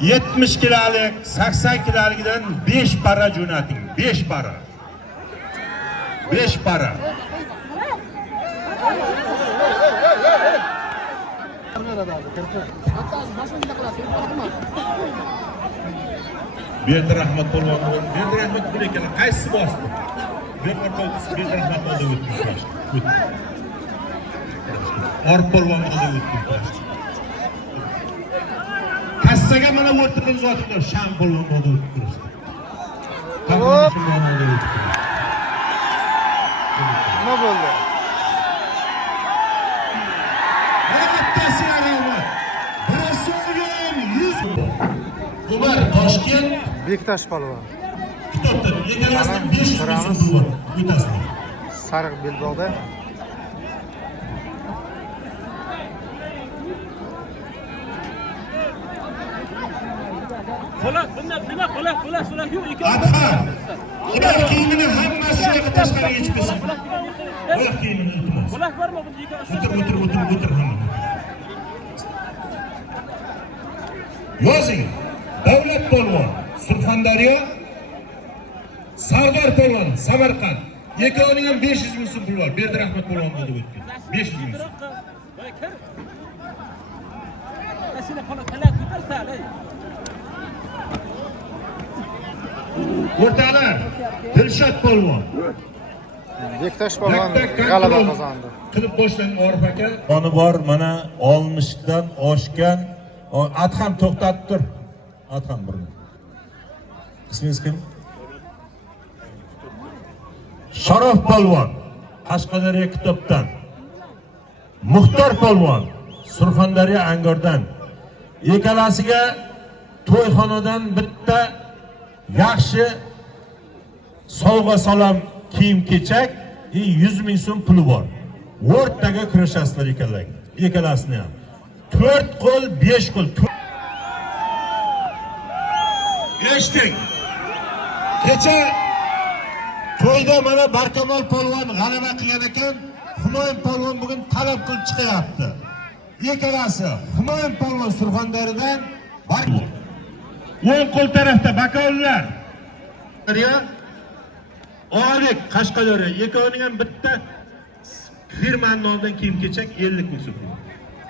70 kilolik, 80 kiloligidan 5 para jo'nating. 5 para. 5 para. Berdi rahmat polvon. Berdi rahmat pul ekan. Qaysi bosdi? Berdi rahmat oldi o'tdi. Or polvon oldi o'tdi. Kassaga mana o'tirib uzatibdi. Sham polvon oldi o'tdi. Nima bo'ldi? Umar Toshkent Bektash polvon. kitobda legalasidan 500 so'm bor. Bitasini. Sariq belbog'da. Qo'lak, bundan nima qo'lak yo'q ekan. Adha. Ular kiyimini hammasi yo'q tashqariga chiqsin. Qo'lak kiyimini iltimos. Qo'lak bormi bunda ekan? O'tir hamma. Yozing. Davlat polvon, Surxondaryo, Sardor polvon, Samarqand. Ekovining ham 500 ming so'm pul bor. Berdi rahmat polvon bo'ldi o'tgan. 500 ming so'm. Voy kir. Asina qo'lak talab ko'tarsa, alay. O'rtalar, Dilshod polvon. Bektash polvon g'alaba qozondi. Qilib boshlang Orif aka. Qoni bor, mana 60 dan oshgan. Adham to'xtatib tur. Adham bir. Ismingiz kim? Sharof polvon, Qashqadaryo kitobdan. Muxtor polvon, Surxondaryo Angordan. Ekalasiga to'yxonadan bitta yaxshi sovg'a salom kiyim-kechak 100 ming so'm puli bor. O'rtaga kurashasizlar ekalasini ham. 4 qo'l, 5 qo'l. Eshitding. Kecha to'yda mana Barkamol polvon g'alaba qilgan ekan, Humoyun polvon bugun talab qilib chiqyapti. Ekalasi Humoyun polvon Surxondaryodan o'ng qo'l tarafda Bakovullar. Olik Qashqadaryo. Ekovining ham bitta firmaning nomidan kiyim-kechak 50 ming so'm.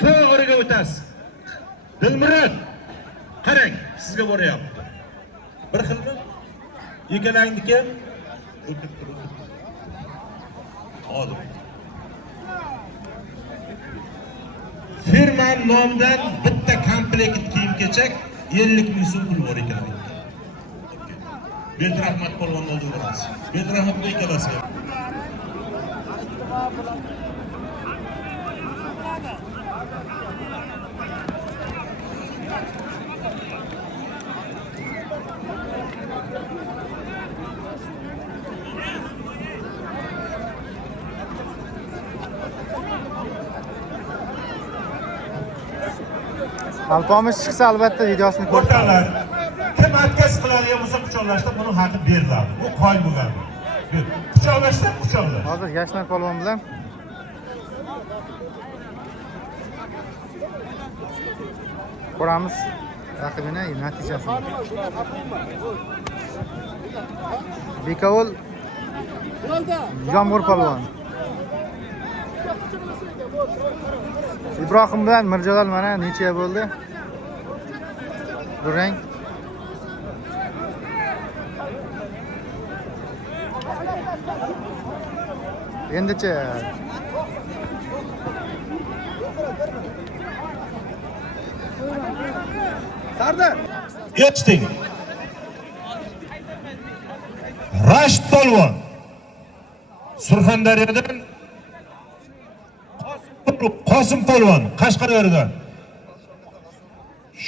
To'g'riga o'tasiz. Dilmurod, qarang, sizga boryapti. Bir xilmi? Ekalangniki hozir. Firma nomidan bitta komplekt kiyim-kechak 50 ming so'm pul bor ekan. Berdi rahmat polvon oldi o'rasi. Berdi rahmat ekalasi. Alpomish chiqsa albatta videosini ko'rsatinglar. Kim adkaz qiladigan bo'lsa quchoqlashda buni haqi beriladi. Bu qo'y bo'ladi. Quchoqlashsa quchoqlar. Hozir Yashnar polvon bilan ko'ramiz raqibini natijasini. Bekovul Yomg'ir polvon. Ibrohim bilan Mirjalol mana necha bo'ldi? Durang. Endicha Sardar. Yetding. Rashid polvon. Surxondaryodan Qosim polvon Qashqadaryodan.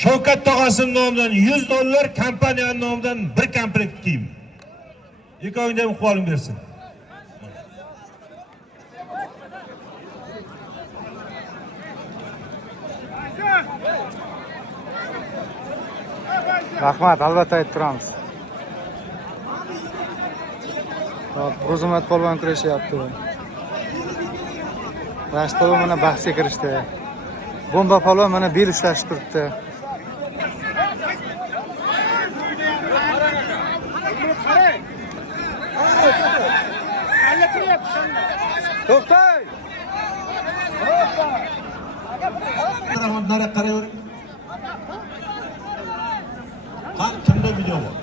Shavkat tog'asining nomidan $100, kompaniyaning nomidan bir komplekt kiyim. Ikkovingda ham qo'lim bersin. Rahmat, albatta aytib turamiz. Ro'zimat polvon kurashyapti. Rashid polvon mana bahsga kirishdi. Bomba polvon mana bel ushlashib turibdi. To'xtang. Nara qarayvering. Qani kimda video bor?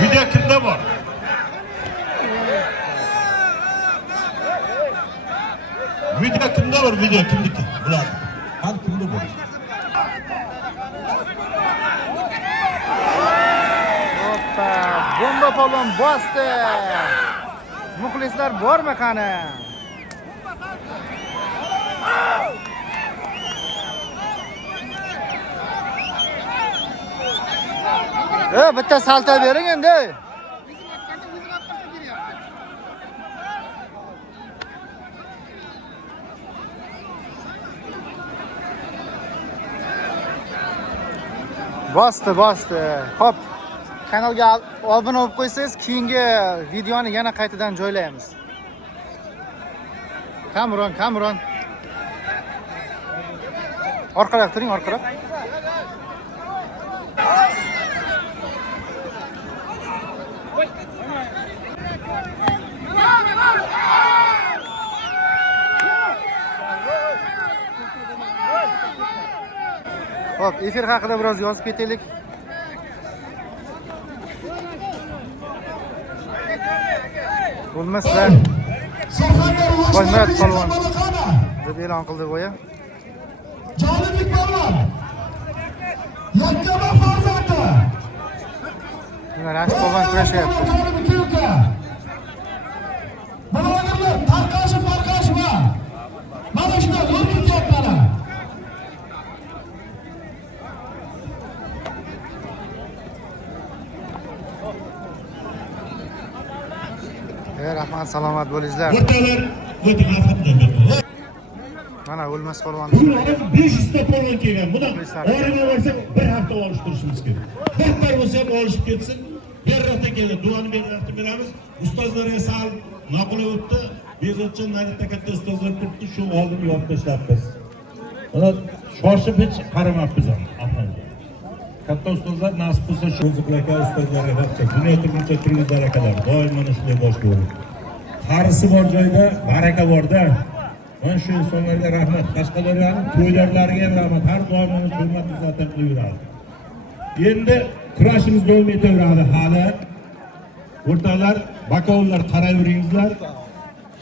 Video kimda bor? Video kimda bor? Video kimniki? Bular. Qani kimda bor? Hoppa, bomba polvon bosdi. Muxlislar bormi qani? Bitta salto bering endi. Bosdi. Hop. Kanalga obuna bo'lib qo'ysangiz, keyingi videoni yana qaytadan joylaymiz. Kamron. Orqaroq turing, orqaroq. Hop, efir haqida biroz yozib ketaylik. Bo'lmaslar. Qo'ymat polvon deb e'lon qildi bo'ya. Jonibek polvon. Yakkama farzandi. Mana Rashid polvon kurashyapti. Birodarlar, tarqashib va mana shunday yo'l ketyaptilar. Rahmat, salomat bo'lingizlar. O'rtalar o'ta xavfli. Mana o'lmas polvon. Kun odam 500 ta polvon kelgan. Buni o'rniga borsa bir hafta olishtirishimiz kerak. Bir bo'lsa ham olishib ketsin. Bir hafta keladi. Duoni beramiz. Ustozlarga sal ma'qul o'tdi. Bezatchi narida katta ustozlar turibdi. Shu oldin yopib tashlabmiz. Mana shoshib hech qaramabmiz ham. Katta ustozlar nasib bo'lsa shu aka ustozlarga barcha dunyo turguncha turingizlar akalar. Doim mana shunday boshlaydi. Qarisi bor joyda baraka borda. Mana shu insonlarga rahmat. Qashqadaryoning to'ylarlariga ham rahmat. Har doim mana hurmat izlatan qilaveradi. Endi kurashimiz davom etaveradi hali. O'rtalar, bakovlar qarayveringizlar.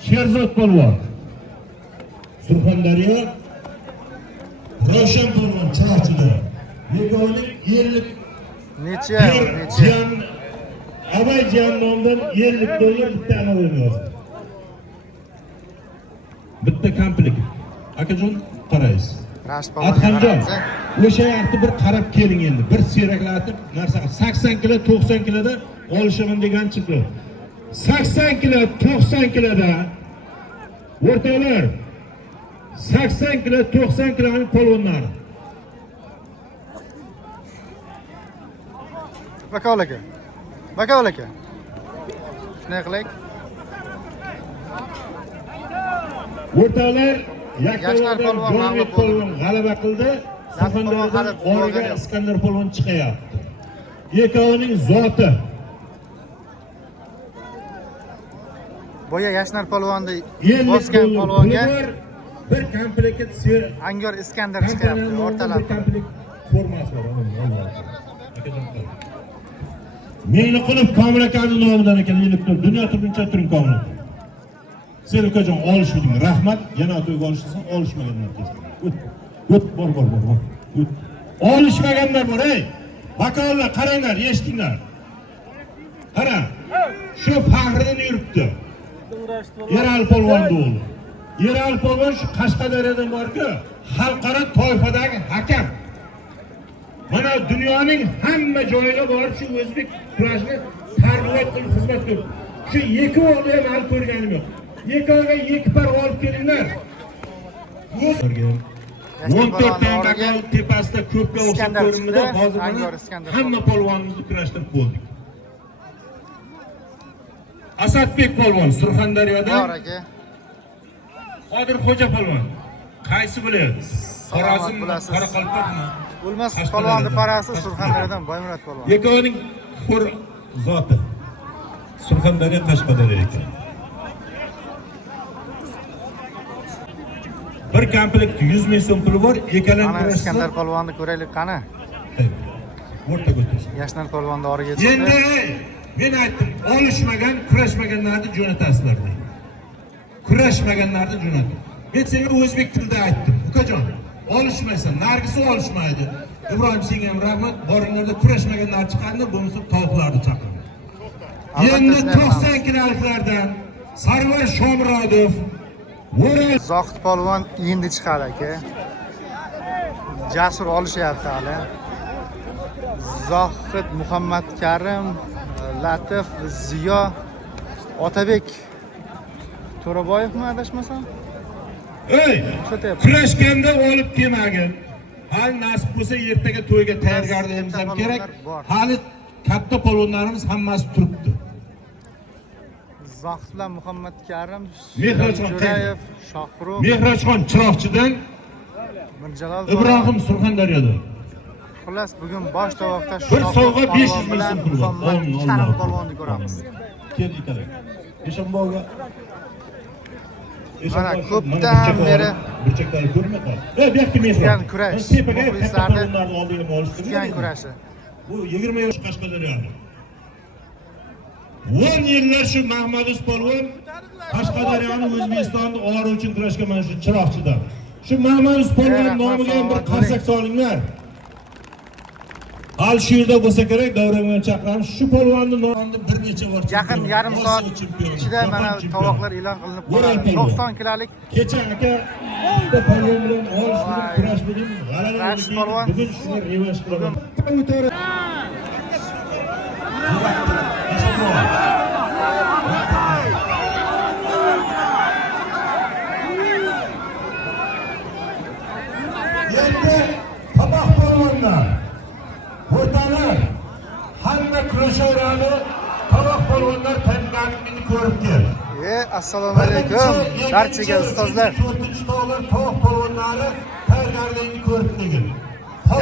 Sherzod polvon. Surxondaryo Ravshan polvon Chirchiq. Yegolik 50 Necha? Abay Jiyannomdan 50 dollar bitta anonim yozdi. Bitta komplekt. Akajon qaraysiz. Rashid polvon. Adhamjon, o'sha yoqni bir qarab keling endi. Bir seraklatib narsa 80 kilo, 90 kiloda olishaman degan chiqdi. 80 kilo, 90 kiloda o'rtalar 80 kilo, 90 kiloning polvonlar. Bakovul aka. Shunday qilaylik. O'rtalar Yoshlar polvon mag'lub polvon g'alaba qildi. Surxondaryodan origa Iskandar polvon chiqayapti. Ekovining zoti. Boya Yoshlar polvonni bosgan polvonga bir komplekt Angor Iskandar chiqyapti o'rtalar. Formasi bor. Meni qilib Komil akaning nomidan ekan tur. Dunyo turguncha turing Komil. Sen ukajon olishmading. Rahmat. Yana to'yga olishsan, olishmaganlar kesdi. O't, bor. O't. Olishmaganlar bor, ey. Bakovlar, qaranglar, eshitinglar. Qara. Shu Faxriddin yuribdi. Eral polvon o'g'li. Eral polvon shu Qashqadaryodan borku, xalqaro toifadagi hakam. Mana dunyoning hamma joyiga borib shu o'zbek kurashini tarbiya qilib xizmat qilib. Shu ikki o'g'li ham hal ko'rganim yo'q. Ekoga 2 par olib kelinglar. 14 tanga tepasida ko'pga o'xshab ko'rinmadi. Hozir mana hamma polvonimizni kurashtirib bo'ldik. Asadbek polvon Surxondaryodan. Bor aka. Qodirxo'ja polvon. Qaysi viloyat? Xorazm, Qoraqalpoqmi? O'lmas polvonni parasi Surxondaryodan Boymurod polvon. Yekoning hur zoti. Surxondaryo Qashqadaryo ekan. Bir komplekt 100 ming so'm puli bor, ekalan Mana kurashsa Iskandar polvonni ko'raylik qani. o'rtaga o'tasiz. Yashnar polvonni origa Endi chiqdi. men aytdim, olishmagan, kurashmaganlarni jo'natasizlar dedi. Kurashmaganlarni jo'natdi. Men senga o'zbek tilida aytdim, ukajon, olishmaysan, Nargisi olishmaydi. Ibrohim senga ham rahmat, boringlarda kurashmaganlar chiqadi, bo'lmasa tovuqlarni chaqiring. Endi 90 kilolardan Sarvar Shomurodov, Zohid polvon endi chiqadi aka. Jasur olishyapti hali. Zohid Muhammad Karim, Latif, Ziyo, Otabek To'raboyevmi adashmasam? ey, kurashganda olib kelmagin. Hali nasib bo'lsa ertaga to'yga tayyorgarligimiz ham kerak. Hali katta polvonlarimiz hammasi turibdi. Zohid bilan Muhammad Karim, Mehrojxon Jo'rayev, Shohruh, Mehrojxon Chiroqchidan, Mirjalol Ibrohim Surxondaryodan. Xullas bugun bosh tovoqda Bir sovg'a 500 ming bilan so'm pul bor. Muhammad Karim polvonni ko'ramiz. Kel itarak. Eshanboga. Mana ko'pdan beri burchaklar ko'rmadi. Bu yoqda men Kutgan kurash, muxlislarni oldiga olishdi. kutgan kurashi. Bu 20 yosh Qashqadaryoda. 10 yillar shu Mahmudus polvon Qashqadaryoni O'zbekistonni og'ir uchun kurashga mana shu Chiroqchidan. Shu Mahmudus polvon nomiga ham bir qarsak solinglar. Hal shu yerda bo'lsa kerak, davronga chaqiramiz. Shu polvonni nomini bir necha bor Yaqin yarim soat ichida mana tovoqlar e'lon qilinib qoladi. 90 kilolik kecha aka bitta polvon bilan olish bilan kurash bilan Kurash polvon. bugun shuni revansh qilaman. Endi qamoq polvonlar, o'rtalar, hamma kurashaveradi. Qamoq polvonlar tayyorgarligini ko'rib kel. Assalomu alaykum barchaga ustozlar. 4-tog'lar qamoq polvonlari tayyorgarligini ko'rib kelgin.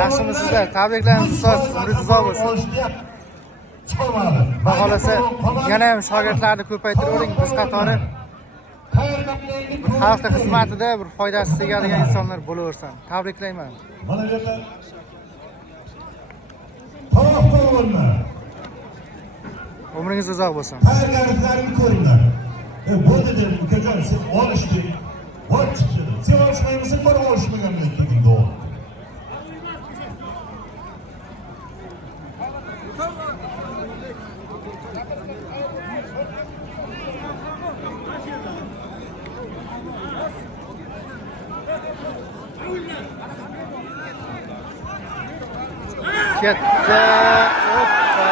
Yaxshimisizlar? Tabriklaymiz ustoz, umringiz bo'lsin. Baholasa yana ham shogirdlarni ko'paytiravering, biz qatori xalqqa xizmatida bir foydasi tegadigan insonlar bo'laversin. Tabriklayman. Mana bu yerda qamoq polvonlar Umringiz uzoq bo'lsin. tayyorgarliklarini ko'ringlar. Bo'ldi dedim, ukajon, siz olishding. Bor chiqdi. Sen olishmaymisan, bir olishmaganman dedim doğru. Ketdi. Hoppa.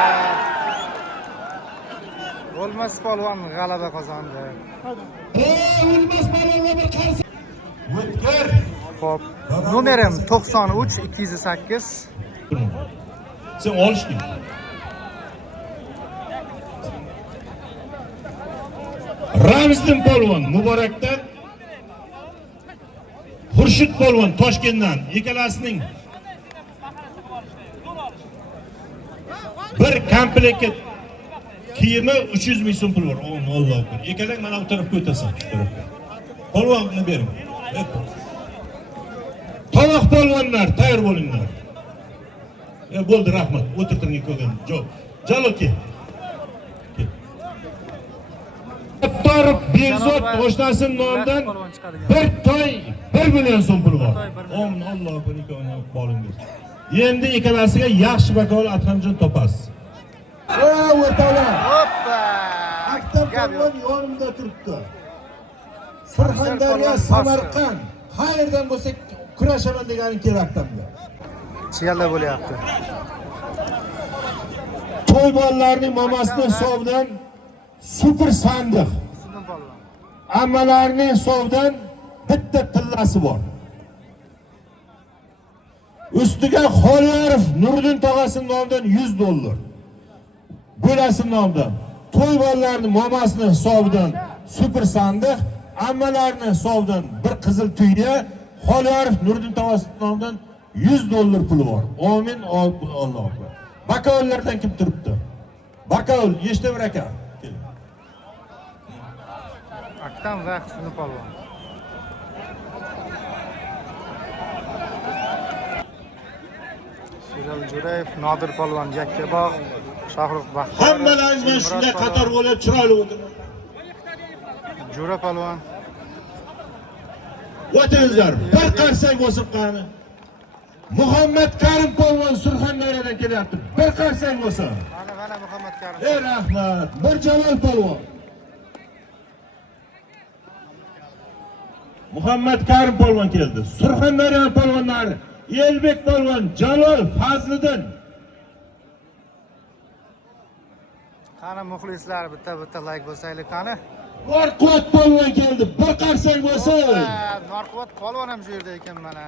O'lmas polvon g'alaba qozondi. O'lmas polvonga bir qarshi. O'tkir. Xo'p, nomerim 93 208. Sen olishding. Ramziddin polvon Muborakdan, Xurshid polvon Toshkentdan ikkalasining bir komplektga kiyimi 300 ming so'm pul bor. Alloh akbar. Ikkalang mana bu tarafga o'tasan, shu tarafga. Polvonni bering. Tovoq polvonlar, tayyor bo'linglar. Bo'ldi, rahmat. O'tirtiring ko'rgan. Jaloki. Attor Bekzod G'o'shnasin nomidan bir toy 1 million so'm pul bor. Alloh akbar, ikkovini bolingiz. Endi ikkalasiga yaxshi bakovul Adhamjon topasiz. O'rtalar. Hoppa! Maktab polvon yonimda turibdi. Surxondaryo, Samarqand. Qayerdan bo'lsa kurashaman deganing kerakdamda. Chiyalla bo'lyapti. To'y bolalarning mamasini hisobidan super sandiq. Ammalarning hisobidan bitta tillasi bor. Ustiga Xoliyorov Nuriddin tog'asining nomidan $100. Bo'lasi nomidan. To'y bolalarning mamasini hisobidan super sandiq, ammalarning hisobidan bir qizil tuyya, Xoliyorov Nuriddin tog'asining nomidan $100 puli bor. Amin, Alloh akbar. Bakovullardan kim turibdi? Bakovul, eshitaver aka. Aktam va Husni polvon. Sherali Jo'rayev, Nodir polvon, Yakkabog', Shohruh Baxtiyorov. Hammalaringiz mana shunday qator bo'lib chiroyli o'tirib. Jo'ra polvon. O'tingizlar, bir qarsak bosib qani. Muhammad Karim polvon Surxondaryodan kelyapti. Bir qarsak bo'lsa. Mana Muhammad Karim. Ey rahmat, Mirjalol polvon. Muhammad Karim polvon keldi. Surxondaryo polvonlari, Elbek polvon, Jalol Fazliddin. Qani muxlislar bitta like bo'lsaylik qani. Norquvvat polvon keldi. Bir qarsak bo'lsa. Norquvvat polvon ham shu yerda ekan mana.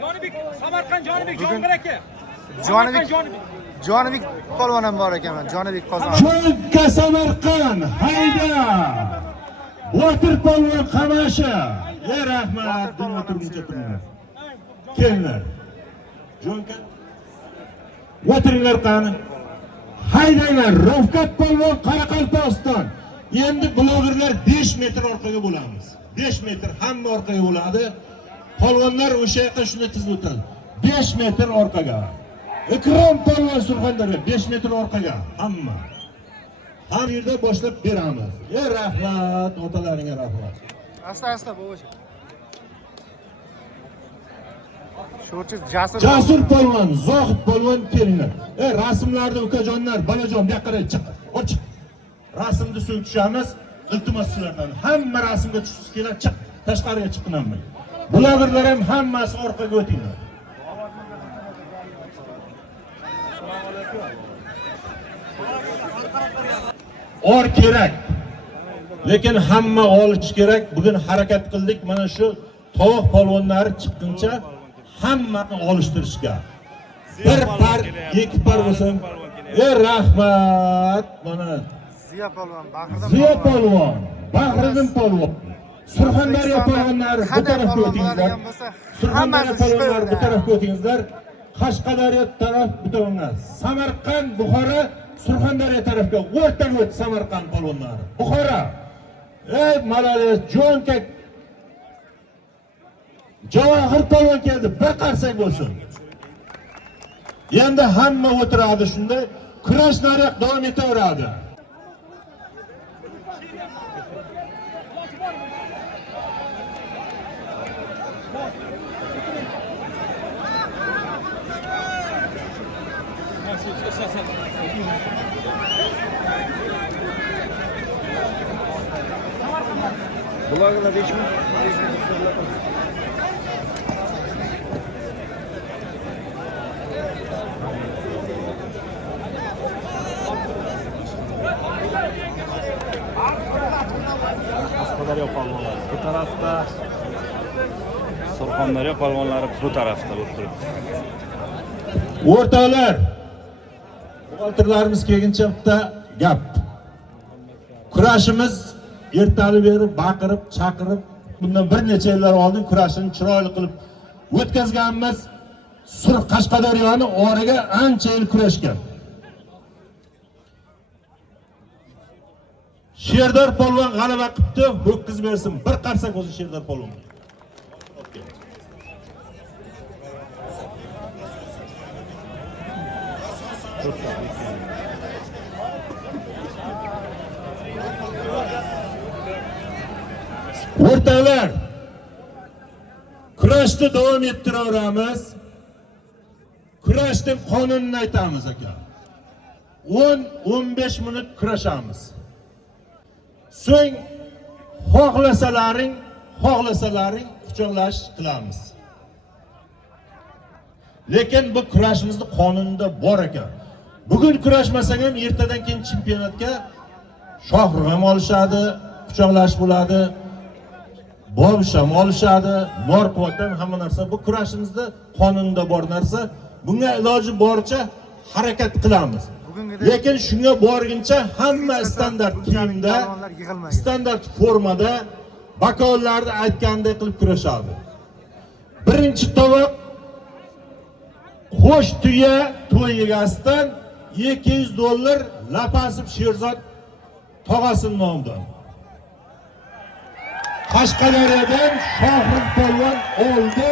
Jonibek, Samarqand Jonibek, Jonibek aka. Jonibek polvon ham bor ekan mana. Jonibek Qozon. Cho'nka Samarqand, hayda. Botir polvon Qamashi. Ey rahmat, dum o'tirguncha turinglar. Kelinglar. Cho'nka. O'tiringlar qani. Haydanglar, Rovkat polvon Qoraqalpog'iston. Endi blogerlar 5 metr orqaga bo'lamiz. 5 metr hamma orqaga bo'ladi. Polvonlar o'sha yoqqa shuni tizib o'tadi. 5 metr orqaga. Ikrom polvon Surxondaryo 5 metr orqaga hamma. Ham yerda boshlab beramiz. Ey rahmat, otalaringga rahmat. Asta bo'sh. Sho'rchiz Jasur polvon, Zohid polvon kelinglar. Ey rasmlarni ukajonlar, balajon bu yoqqa chiq. Och. Rasmni so'ng tushamiz. Iltimos sizlardan hamma rasmga tushsiz kelar, chiq. Tashqariga chiqinamman. Blogerlar ham hammasi orqaga o'tinglar. Or kerak. Lekin hamma olish kerak. Bugun harakat qildik. Mana shu tovoq polvonlari chiqquncha hammani olishtirishga. Bir par, ikki par bo'lsin. Ey rahmat. Mana Ziya polvon, Bahriddin. Ziya polvon, Bahriddin polvon. Surxondaryo polvonlari bu tarafga o'tingizlar. Surxondaryo polvonlari bu tarafga o'tingizlar. Qashqadaryo taraf bu tomonga. Samarqand, Buxoro, Surxondaryo tarafga o'rtaga o't Samarqand polvonlari. Buxoro. Ey malales, Jo'nka Javohir polvon keldi. Bir qarsak bo'lsin. Endi hamma o'tiradi shunda. Kurashlar davom etaveradi. Blogerlar 5 minut. Qashqadaryo polvonlari bu tarafda, Surxondaryo polvonlari bu tarafda o'tiribdi. O'rtoqlar, buxgalterlarimiz kelguncha bitta gap. Kurashimiz ertali beri baqirib, chaqirib, bundan bir necha yillar oldin kurashini chiroyli qilib o'tkazganmiz. Qashqadaryoni origa ancha yil kurashgan. Sherdor polvon g'alaba qilibdi, ho'kiz bersin. Bir qarsak o'zi Sherdor polvon. O'rtoqlar, kurashni davom ettiraveramiz. Kurashning qonunini aytamiz aka. 10-15 minut kurashamiz. So'ng xohlasalaring quchoqlash qilamiz. Lekin bu kurashimizni qonunida bor ekan. Bugun kurashmasak ham ertadan keyin chempionatga Shohruh ham olishadi, quchoqlash bo'ladi. Bobish ham olishadi, Norquvvat ham hamma narsa. Bu kurashimizda qonunida bor narsa. Bunga iloji boricha harakat qilamiz. Lekin shunga borguncha hamma standart kiyimda, standart formada bakovlarni aytgandek qilib kurashadi. Birinchi tovoq Qo'sh tuya to'y egasidan $200 Lapasov Sherzod tog'asining nomidan. Qashqadaryodan Shohrux polvon oldi.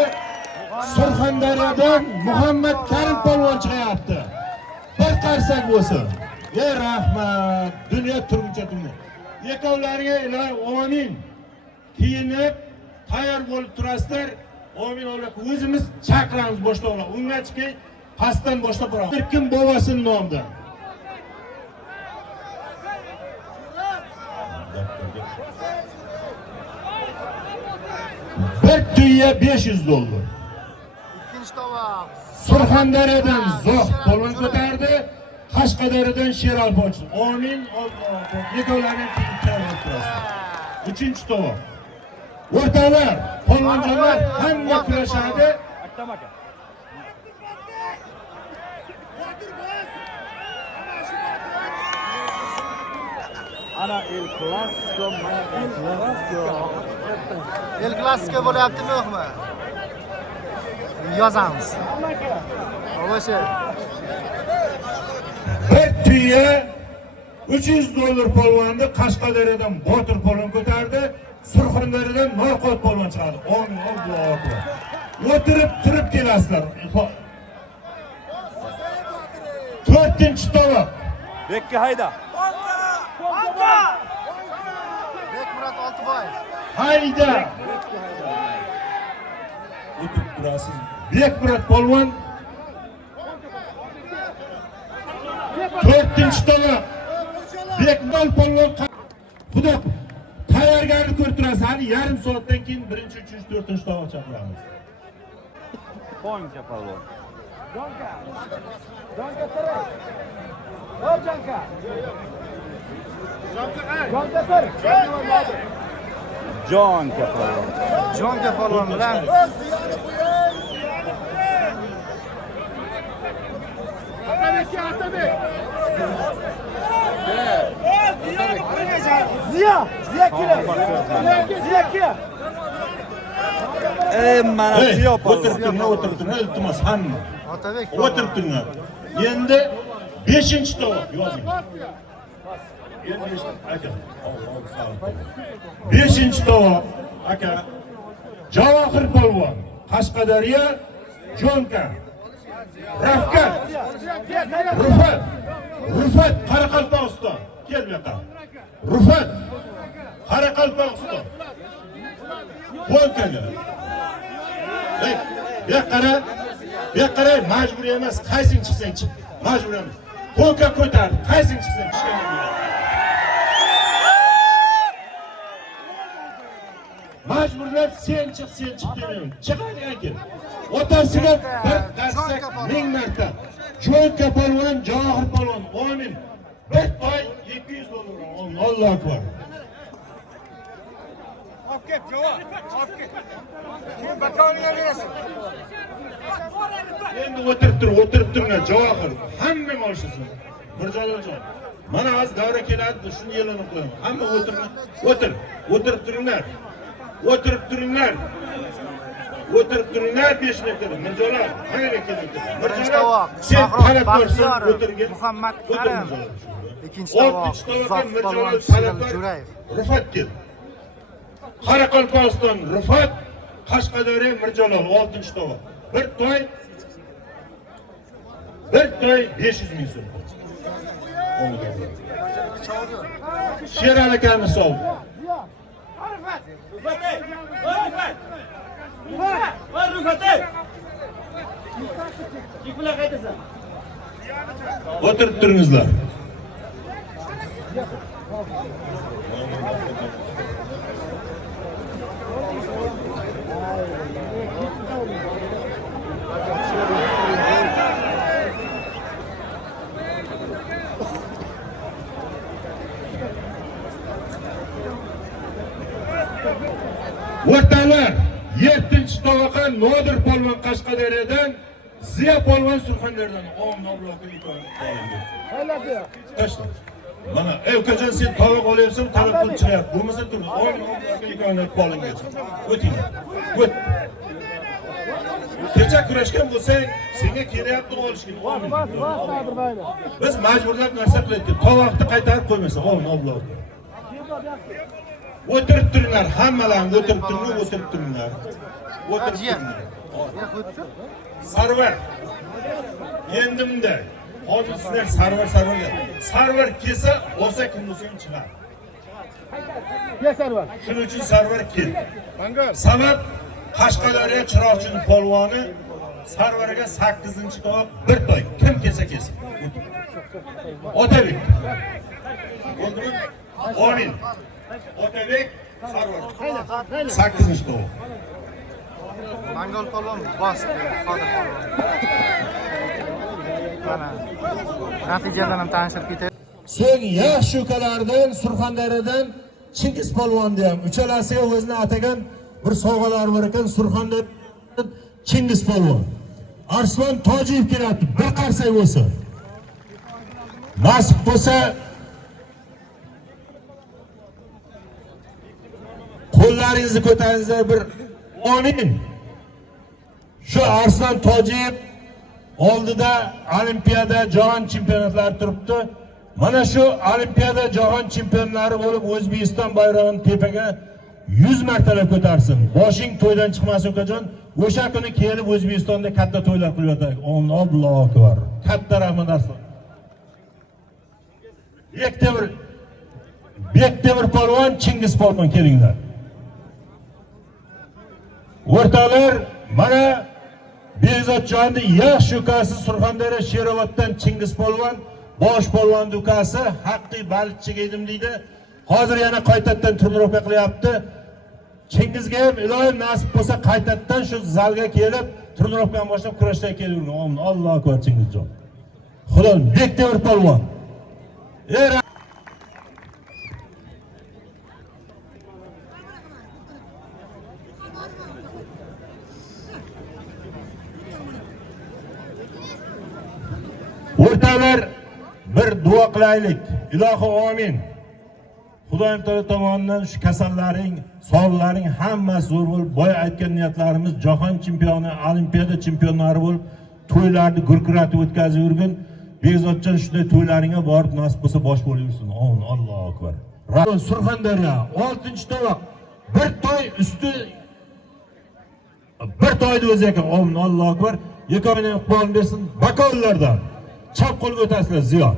Surxondaryodan Muhammad Karim polvon chiqyapti. Bir qarsak bo'lsin. Ey rahmat, dunyo turguncha dunyo. Yekovlariga ilohi amin. Kiyinib, tayyor bo'lib turasizlar. Amin Alloh. O'zimiz chaqiramiz boshliqlar. Unga chiqay, pastdan boshlab boramiz. Erkin bobasining nomidan. Bir tuya $500. Ikkinchi tovoq. Surxondaryodan Zoh polvon ko'tardi. Qashqadaryodan Sherali pochchi. Amin Alloh. Yekovlarning tayyor turasizlar. Uchinchi tovoq. O'rtalar, polvonlar hamma kurashadi. Aktam aka. Ana El Clasico, mana El Clasico. El Clasico bo'lyaptimi yo'qmi? Yozamiz. O'sha. Bir tuya $300 polvonni Qashqadaryodan Botir polvon ko'tardi. Surxondaryodan Norqot polvon chiqadi. Amin Allohu akbar. O'tirib turib kelasizlar. 4-tovoq. Bekka hayda. Bekmurod Oltiboyev. Hayda. O'tirib turasiz. Bekmurod polvon 4-tovoq. Bekmurod polvon Xudo tayyorgarlik ko'rib turasiz. Hali yarim soatdan keyin 1-chi, 3-chi, 4-chi tovoq chaqiramiz. Poncha palvon. Jonka. Jonka tir. Hop Jonka. Jonka tir. Jonka palvon. Jonka polvon bilan Ziya kelar. Ziya kelar. Mana Ziyo O'tirib palvon. turinglar, iltimos hamma. Otabek O'tirib turinglar. Endi 5-tovoq yozing. Endi aka. Alloh 5-tovoq aka. Javohir polvon, Qashqadaryo, Jonka. Rafkat. Rufat Qoraqalpog'iston. Kel bu yoqqa. Rufat Qoraqalpog'iston. Jonkaga. Ey, bu yoqqa majburiy emas, qaysing chiqsang chiq. Majburiy emas. Jonka ko'tar, qaysing chiqsang chiq. Majburlab sen chiq demayman. Chiqadi aka. Otasiga bir qarsak 1000 marta. Jonka polvon, Javohir polvon. Amin. Bir toy $200. Allohu akbar. Hop ket, javob. Hop ket. Kim batoniga berasiz? Endi o'tirib turinglar, Javohir. Hamma olishsin. Mirjaloljon. Mana hozir davra keladi, shuni e'lon qilaman. Hamma o'tirib turinglar. O'tirib turinglar 5 minutda. Mirjalol, qayerga keldingiz? Mirjalol, sen talabkorsan, o'tirgin. Muhammad Karim. Ikkinchi tovoq. 6-tovoqqa Zoh Mirjalol polvon talabkor. Jo'rayev. Rufat kel. Qoraqalpog'iston Rufat, Qashqadaryo Mirjalol 6-tovoq. Bir toy 500 ming so'm. Sherali akani sovg'a. O'tirib turingizlar. O'rtalar 7-tovoqqa Nodir polvon Qashqadaryodan, Ziyo polvon Surxondaryodan. Tashla. Mana ukajon sen tovoq olyapsan, talab qilib chiqyapti. Bo'lmasa tur. O'yinga qo'lingacha. O'ting. O't. kecha kurashgan bo'lsang, senga kelyapti olishga. Biz majburlab narsa qilayotgan. Tovoqni qaytarib qo'ymasa, Alloh. O'tirib turinglar, hammalaring o'tirib turinglar. O'tirib turinglar. Sarvar. Endi bunda hozir sizlar sarvarga. Sarvar kelsa, olsa kim bo'lsa ham chiqar. Shuning uchun sarvar keldi. Sabab Qashqadaryo Chiroqchining polvoni sarvariga 8-tovoq bir toy. Kim kelsa kelsin. Otabek. Bo'ldimi? Amin. Otabek sarvar. 8-tovoq. Mangol polvon bosdi, Qodir polvon. Mana natijadan ham tanishib ketaylik. So'ng yaxshi ukalardan, Surxondaryodan Chingiz polvonni ham uchalasiga o'zini atagan bir sovg'alar bor ekan. Surxondaryodan Chingiz polvon. Arslon Tojiyev kelyapti, bir qarsak bo'lsa. Nasib bo'lsa qo'llaringizni ko'taringizlar bir amin. Shu Arslon Tojiyev oldida Olimpiada jahon chempionatlari turibdi. Mana shu Olimpiada jahon chempionlari bo'lib O'zbekiston bayrog'ini tepaga 100 martalab ko'tarsin. Boshing to'ydan chiqmasin ukajon. O'sha kuni kelib O'zbekistonda katta to'ylar qilib yotadi. Allohu akbar. Katta rahmat Arslon. Bektemir polvon, Chingiz polvon kelinglar. O'rtoqlar, mana Bekzodjonning yaxshi ukasi Surxondaryo Sherovatdan Chingiz polvon, bosh polvon ukasi Haqqi Baliqchiga edim deydi. Hozir yana qaytadan turnirovka qilyapti. Chingizga ham iloyim nasib bo'lsa qaytadan shu zalga kelib turnirovkani boshlab kurashdan keladi. Allohu akbar Chingizjon. Xudo Bektemir polvon. O'rtoqlar, bir duo qilaylik. Ilohi amin. Xudoyim taolo tomonidan shu kasallaring, sog'liqlaring hammasi zo'r bo'lib, boya aytgan niyatlarimiz jahon chempioni, olimpiada chempionlari bo'lib, to'ylarni gurkiratib o'tkazib yurgin. Bekzodjon shunday to'ylaringga borib nasib bo'lsa bosh bo'lib yursin. Allohu akbar. Surxondaryo 6-tovoq. Bir toy usti bir toyni o'zi ekan. Allohu akbar. Yekovini qo'l bersin. Bakovlardan chap qo'lga o'tasizlar Ziyo.